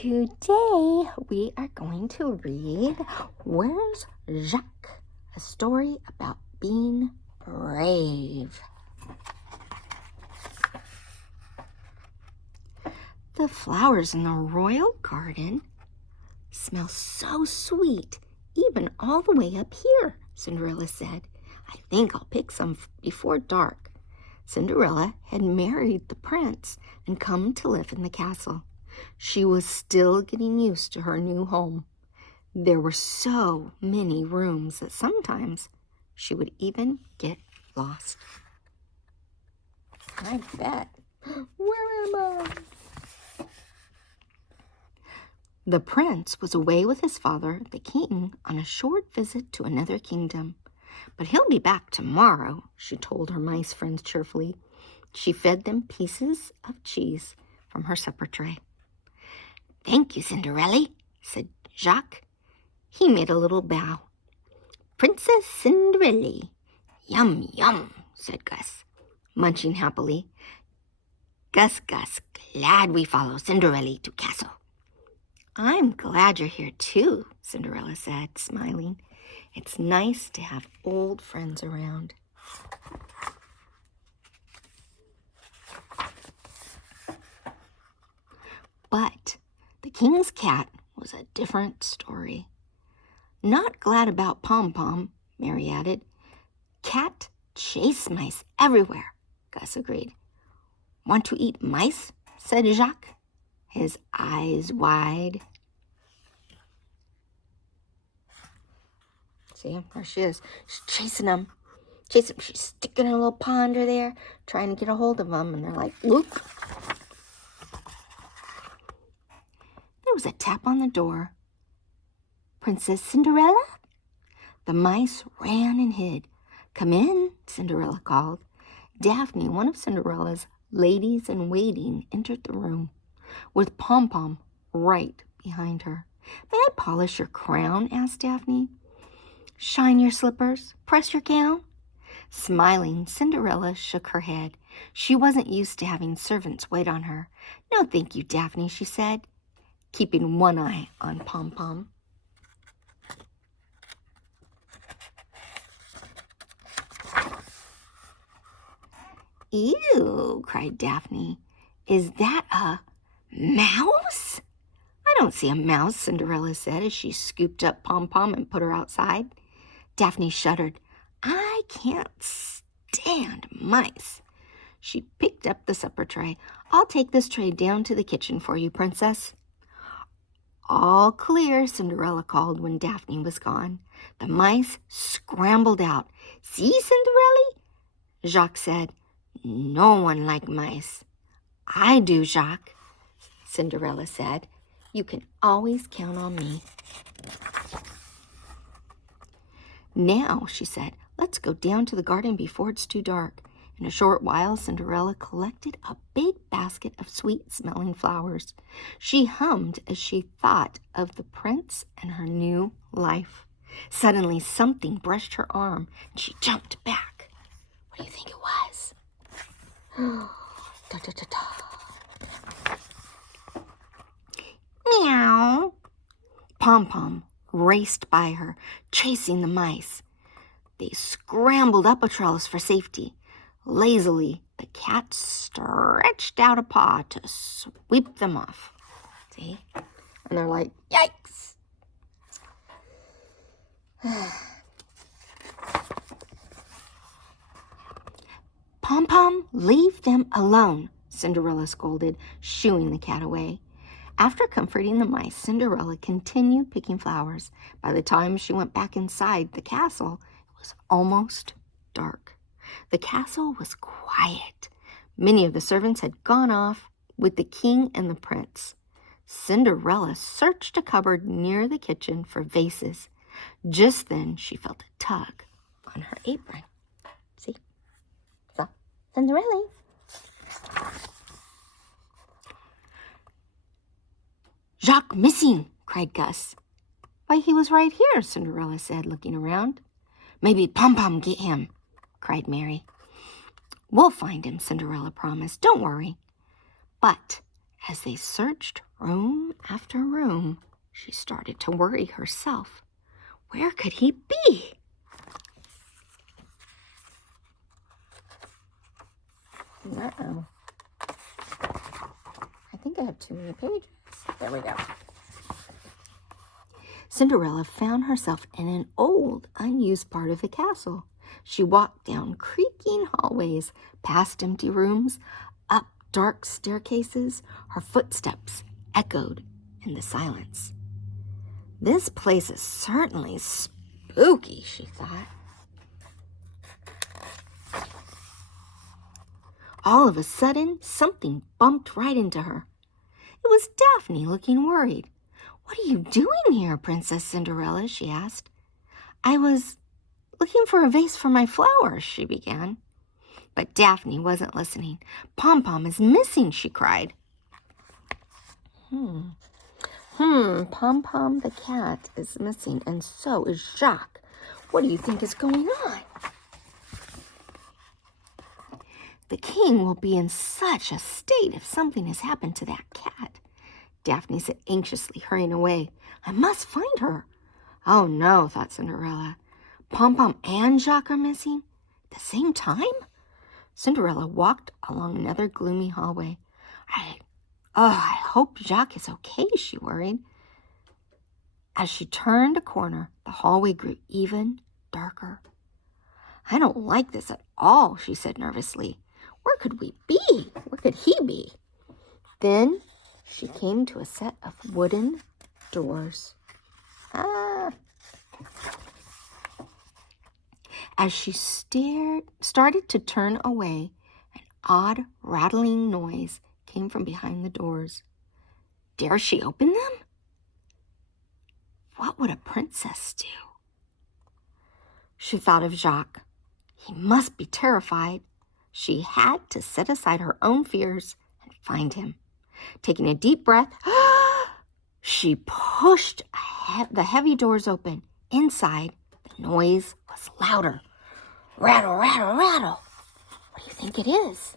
Today we are going to read Where's Jacques? A story about being brave. The flowers in the royal garden smell so sweet, even all the way up here, Cinderella said. I think I'll pick some before dark. Cinderella had married the prince and come to live in the castle. She was still getting used to her new home. There were so many rooms that sometimes she would even get lost. I bet. Where am I? The prince was away with his father, the king, on a short visit to another kingdom. But he'll be back tomorrow, she told her mice friends cheerfully. She fed them pieces of cheese from her supper tray. Thank you, Cinderella, said Jacques. He made a little bow. Princess Cinderella. Yum, yum, said Gus, munching happily. Gus, glad we follow Cinderella to castle. I'm glad you're here too, Cinderella said, smiling. It's nice to have old friends around. But the king's cat was a different story. Not glad about Pom-Pom, Mary added. Cat chase mice everywhere, Gus agreed. Want to eat mice? Said Jacques, his eyes wide. See, there she is. She's chasing them. She's sticking a little paw under there, trying to get a hold of them, and they're like, look. There was a tap on the door. Princess Cinderella? The mice ran and hid. Come in, Cinderella called. Daphne, one of Cinderella's ladies-in-waiting, entered the room with Pom-Pom right behind her. May I polish your crown? Asked Daphne. Shine your slippers, press your gown. Smiling, Cinderella shook her head. She wasn't used to having servants wait on her. No, thank you, Daphne, she said, keeping one eye on Pom-Pom. Ew, cried Daphne. Is that a mouse? I don't see a mouse, Cinderella said as she scooped up Pom-Pom and put her outside. Daphne shuddered. I can't stand mice. She picked up the supper tray. I'll take this tray down to the kitchen for you, Princess. All clear, Cinderella called when Daphne was gone. The mice scrambled out. See, Cinderella? Jacques said. No one like mice. I do, Jacques, Cinderella said. You can always count on me. Now, she said, let's go down to the garden before it's too dark. In a short while, Cinderella collected a big basket of sweet-smelling flowers. She hummed as she thought of the prince and her new life. Suddenly, something brushed her arm, and she jumped back. What do you think it was? Meow. Pom-Pom raced by her, chasing the mice. They scrambled up a trellis for safety. Lazily, the cat stretched out a paw to sweep them off. See? And they're like, yikes! Pom-Pom, leave them alone, Cinderella scolded, shooing the cat away. After comforting the mice, Cinderella continued picking flowers. By the time she went back inside the castle, it was almost dark. The castle was quiet. Many of the servants had gone off with the king and the prince. Cinderella searched a cupboard near the kitchen for vases. Just then, she felt a tug on her apron. See? So, Cinderella. Jacques missing, cried Gus. Why, he was right here, Cinderella said, looking around. Maybe Pom-Pom get him, cried Mary. We'll find him, Cinderella promised. Don't worry. But As they searched room after room, she started to worry herself. Where could he be? Uh-oh. I think I have too many pages. There we go. Cinderella found herself in an old, unused part of the castle. She walked down creaking hallways, past empty rooms, up dark staircases. Her footsteps echoed in the silence. This place is certainly spooky, she thought. All of a sudden, something bumped right into her. It was Daphne, looking worried. "What are you doing here, Princess Cinderella?" she asked. "I was looking for a vase for my flowers," she began. But Daphne wasn't listening. "Pom-Pom is missing," she cried. Pom-Pom the cat is missing, and so is Jacques. What do you think is going on? The king will be in such a state if something has happened to that cat, Daphne said anxiously, hurrying away. "I must find her." "Oh no," thought Cinderella. "Pom-Pom and Jacques are missing at the same time?" Cinderella walked along another gloomy hallway. I hope Jacques is okay," she worried. As she turned a corner, the hallway grew even darker. "I don't like this at all," she said nervously. Where could we be? Where could he be? Then she came to a set of wooden doors. As she started to turn away, an odd rattling noise came from behind the doors. Dare she open them? What would a princess do? She thought of Jacques. He must be terrified. She had to set aside her own fears and find him. Taking a deep breath, she pushed the heavy doors open. Inside, the noise was louder. Rattle, rattle, rattle. What do you think it is?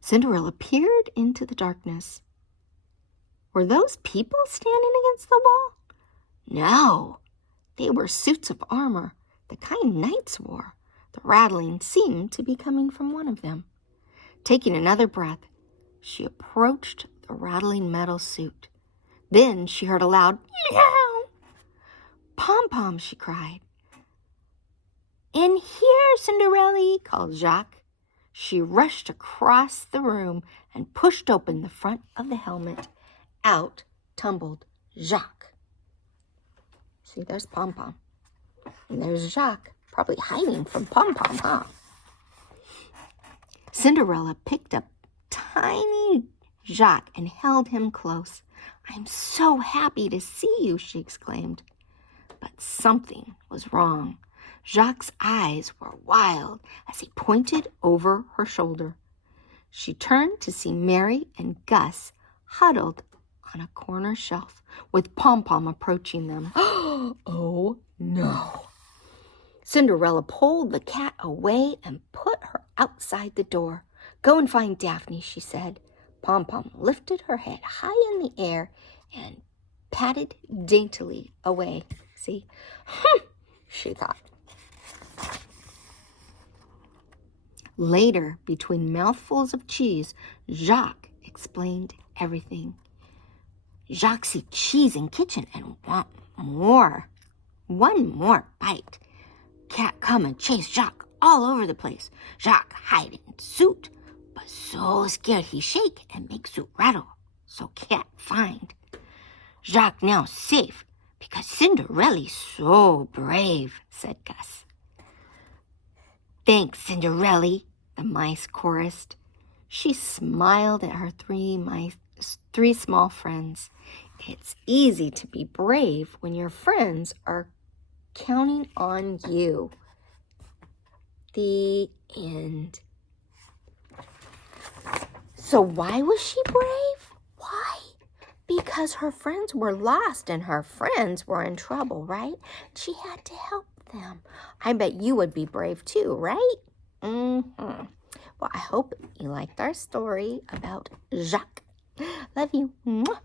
Cinderella peered into the darkness. Were those people standing against the wall? No, they were suits of armor, the kind knights wore. The rattling seemed to be coming from one of them. Taking another breath, she approached the rattling metal suit. Then she heard a loud meow. Pom-Pom, she cried. In here, Cinderella, called Jacques. She rushed across the room and pushed open the front of the helmet. Out tumbled Jacques. See, there's Pom-Pom. And there's Jacques, probably hiding from Pom-Pom, huh? Cinderella picked up tiny Jacques and held him close. I'm so happy to see you, she exclaimed. But something was wrong. Jacques' eyes were wild as he pointed over her shoulder. She turned to see Mary and Gus huddled on a corner shelf with Pom-Pom approaching them. Oh, no. Cinderella pulled the cat away and put her outside the door. Go and find Daphne, she said. Pom-Pom lifted her head high in the air and patted daintily away. See? She thought. Later, between mouthfuls of cheese, Jacques explained everything. Jacques see cheese in kitchen and want more. One more bite. Cat come and chase Jacques all over the place. Jacques hide in suit, but so scared he shake and make suit rattle, so cat find. Jacques now safe because Cinderella's so brave, said Gus. Thanks, Cinderella, the mice chorused. She smiled at her three small friends. It's easy to be brave when your friends are counting on you. The end. So why was she brave? Why? Because her friends were lost and her friends were in trouble, right? She had to help them. I bet you would be brave too, right? Mm-hmm. Well, I hope you liked our story about Jacques. Love you. Mwah.